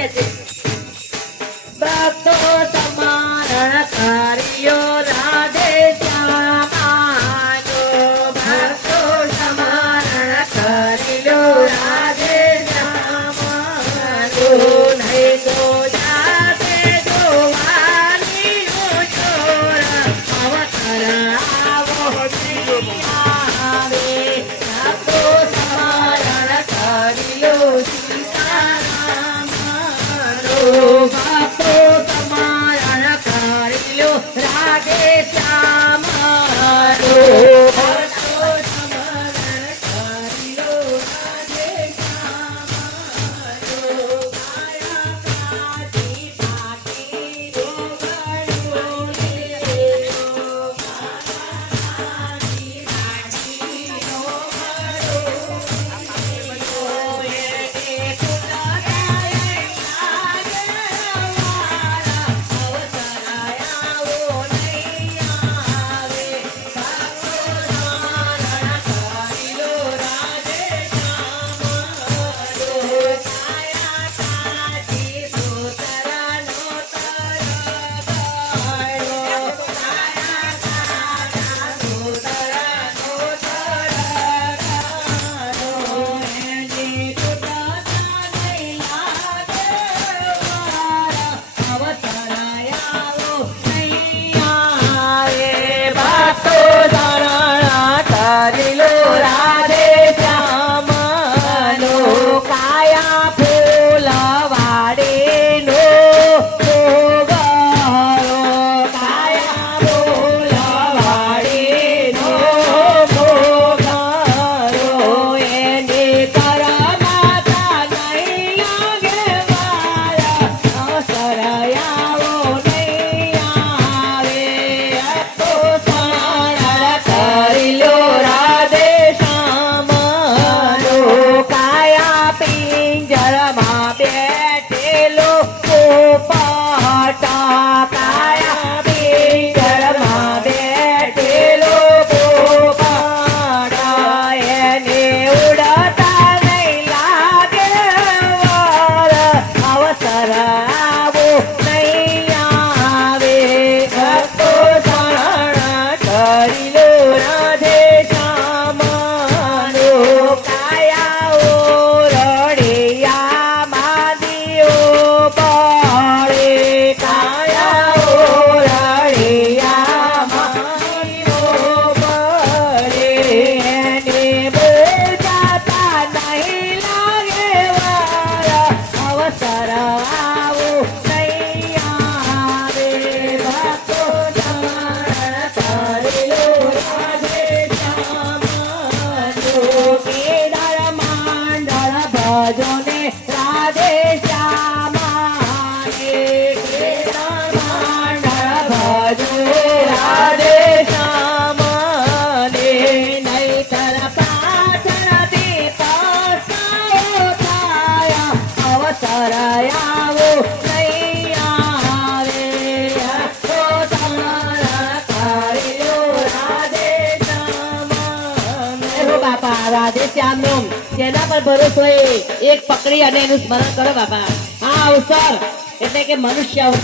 કે છે ભક્તો સમારણ કર્યો રાધે શ્યામા જો ભક્તો સમારણ કર્યો રાધે શ્યામા જો નહીં તો જાતે જોવાની નો ચોર અવસર આવો આવે ભક્તો સમારણ કર્યો સીતારામ ભક્તો સમારણ કર્યો રાધે શ્યામ ભક્તો સમારણ કર્યો રાધે શ્યામ કાયા કાજી પાટી રોગણો લેજો કાજી પાટી રાધે શ્યામ નો તેના પર ભરોસો એક પકડી અને એનું સ્મરણ કરો બાપા આ અવસર એટલે કે મનુષ્ય અવતાર